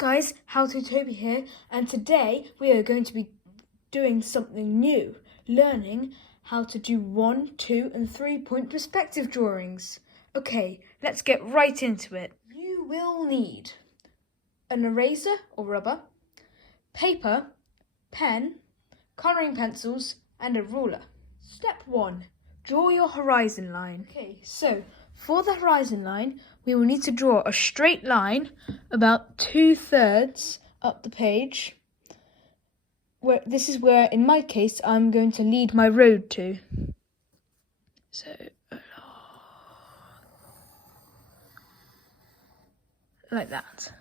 guys, How2Toby here, and today we are going to be doing something new, learning how to do 1, 2 and 3 point perspective drawings. Okay, let's get right into it. You will need an eraser or rubber, paper, pen, colouring pencils and a ruler. Step 1, draw your horizon line. Okay, so for the horizon line, we will need to draw a straight line about 2/3 up the page. This is where, in my case, I'm going to lead my road to. So, like that.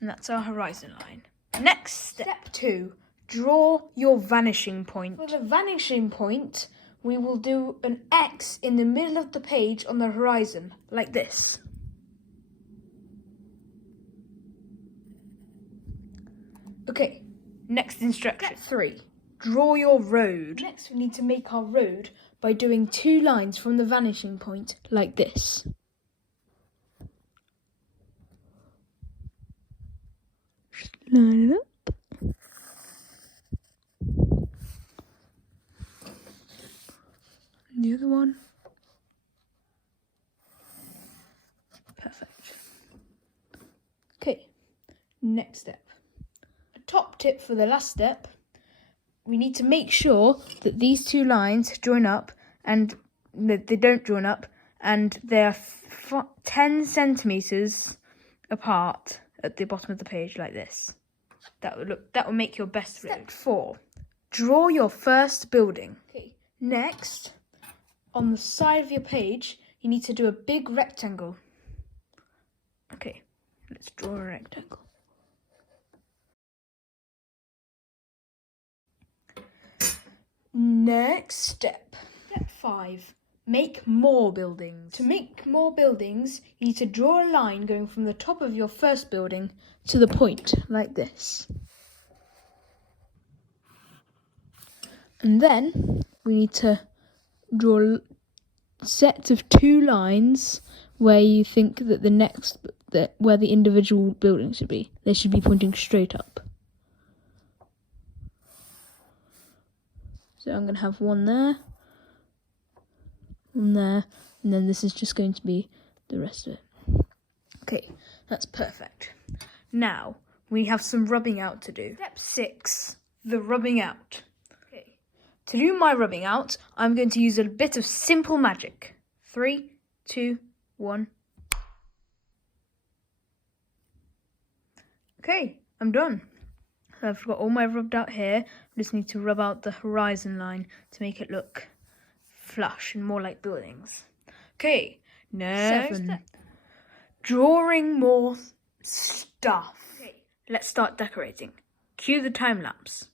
And that's our horizon line. Next, step 2, draw your vanishing point. For the vanishing point, we will do an X in the middle of the page on the horizon, like this. Okay, next instruction. Step 3, draw your road. Next we need to make our road by doing 2 lines from the vanishing point, like this. Just line it up. And the other one. Perfect. Okay, next step. A top tip for the last step. We need to make sure that these 2 lines join up and that they don't join up and they're 10 centimeters apart at the bottom of the page, like this. That will make your best road. Step 4, draw your first building. Okay. Next, on the side of your page, you need to do a big rectangle. Okay, let's draw a rectangle. Next step. Step 5. Make more buildings. To make more buildings, you need to draw a line going from the top of your first building to the point, like this. And then we need to draw sets of 2 lines where you think that where the individual buildings should be. They should be pointing straight up. So I'm going to have one there, and then this is just going to be the rest of it. Okay, that's perfect. Now, we have some rubbing out to do. Step 6, the rubbing out. Okay. To do my rubbing out, I'm going to use a bit of simple magic. 3, 2, 1. Okay, I'm done. So I've got all my rubbed out here. I just need to rub out the horizon line to make it look flush and more like buildings. Okay, next 7, drawing more stuff. Okay, let's start decorating. Cue the time lapse.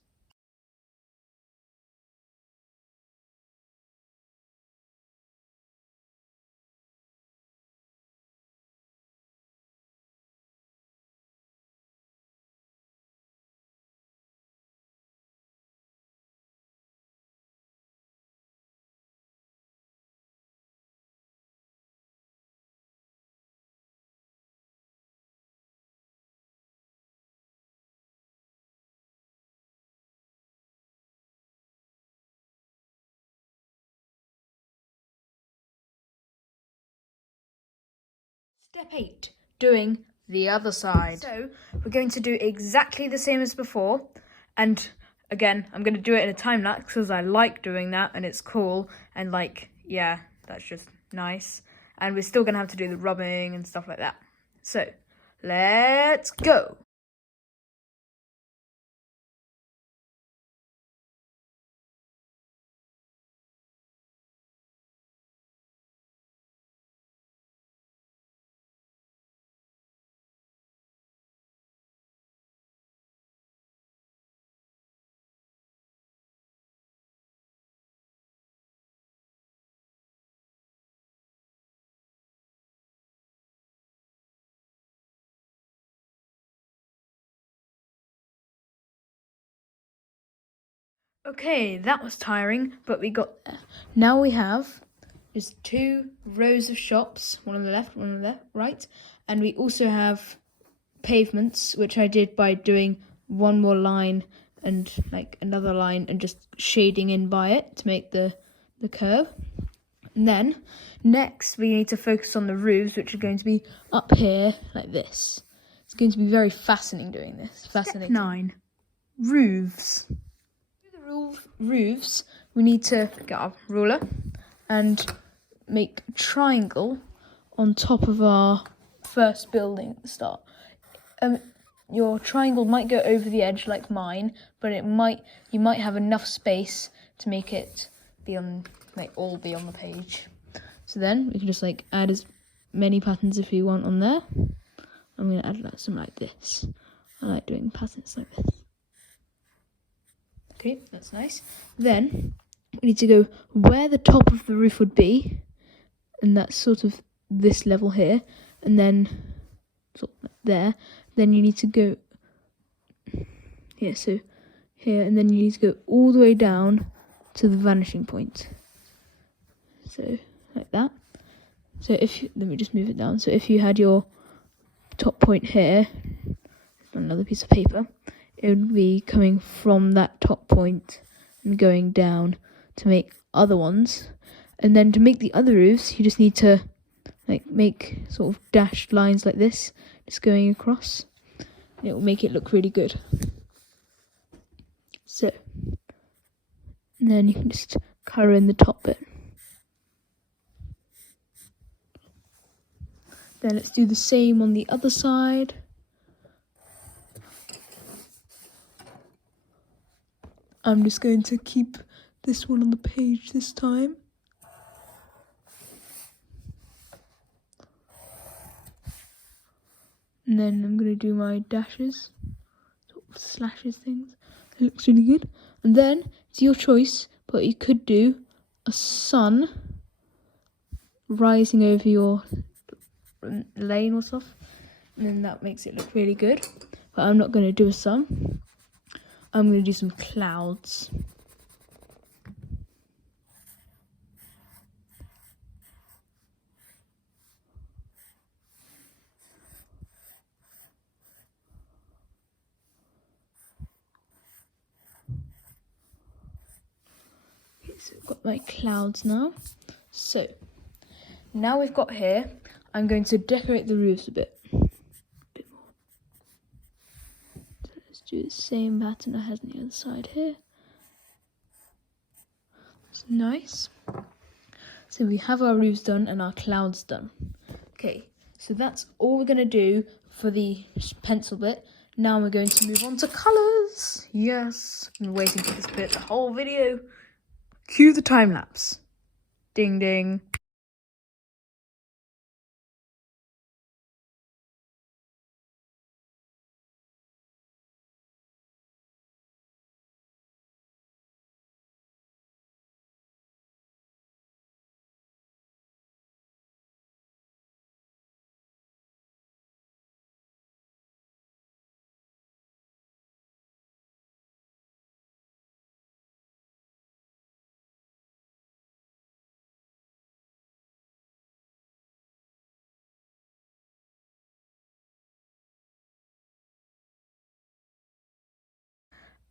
Step 8, doing the other side. So we're going to do exactly the same as before, and again, I'm going to do it in a time lapse because I like doing that and it's cool, and yeah, that's just nice. And we're still going to have to do the rubbing and stuff like that. So let's go. Okay, that was tiring, but we got there. Now we have just 2 rows of shops, one on the left, one on the right, and we also have pavements, which I did by doing one more line and like another line and just shading in by it to make the curve. And then next we need to focus on the roofs, which are going to be up here like this. It's going to be very fascinating doing this. Fascinating. Step 9. Roofs. For the roofs, we need to get our ruler and make a triangle on top of our first building at the start. Your triangle might go over the edge like mine, but you might have enough space to make it be on all be on the page. So then we can just add as many patterns if you want on there. I'm gonna add some like this. I like doing patterns like this. Okay, that's nice. Then we need to go where the top of the roof would be, and that's sort of this level here, and then sort of there. Then you need to go here, so here, and then you need to go all the way down to the vanishing point. So like that. So let me just move it down. So if you had your top point here on another piece of paper, it would be coming from that top point and going down to make other ones. And then to make the other roofs, you just need to make sort of dashed lines like this, just going across. And it will make it look really good. So, and then you can just colour in the top bit. Then let's do the same on the other side. I'm just going to keep this one on the page this time. And then I'm going to do my dashes, sort of slashes things. It looks really good. And then it's your choice, but you could do a sun rising over your lane or stuff, and then that makes it look really good. But I'm not going to do a sun. I'm going to do some clouds. Okay, so I've got my clouds now. So now we've got here, I'm going to decorate the roofs a bit more. So let's do the same pattern I had on the other side here. It's nice. So we have our roofs done and our clouds done. Okay, so that's all we're going to do for the pencil bit. Now we're going to move on to colours. Yes, I've been waiting for this bit the whole video. Cue the time lapse. Ding ding.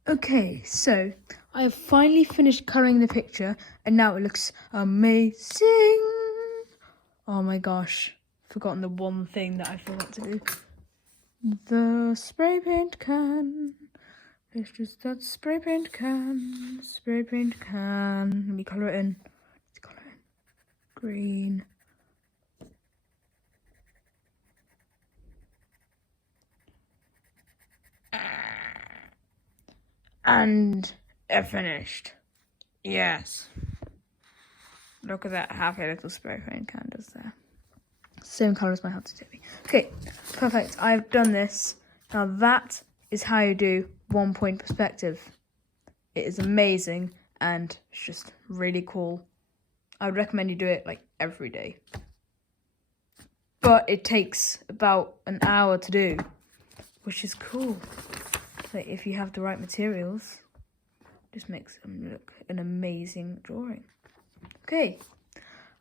Okay, so I have finally finished colouring the picture and now it looks amazing. Oh my gosh, forgotten the one thing that I forgot to do. The spray paint can. It's just that spray paint can. Spray paint can. Let me colour it in. Let's colour it in. Green. And finished. Yes. Look at that happy little spray paint canvas there. Same colour as my How2Toby. Okay, perfect. I've done this. Now that is how you do 1 point perspective. It is amazing and it's just really cool. I would recommend you do it every day. But it takes about an hour to do, which is cool. If you have the right materials, just makes them look an amazing drawing. Okay,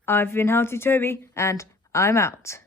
I've been How2Toby and I'm out.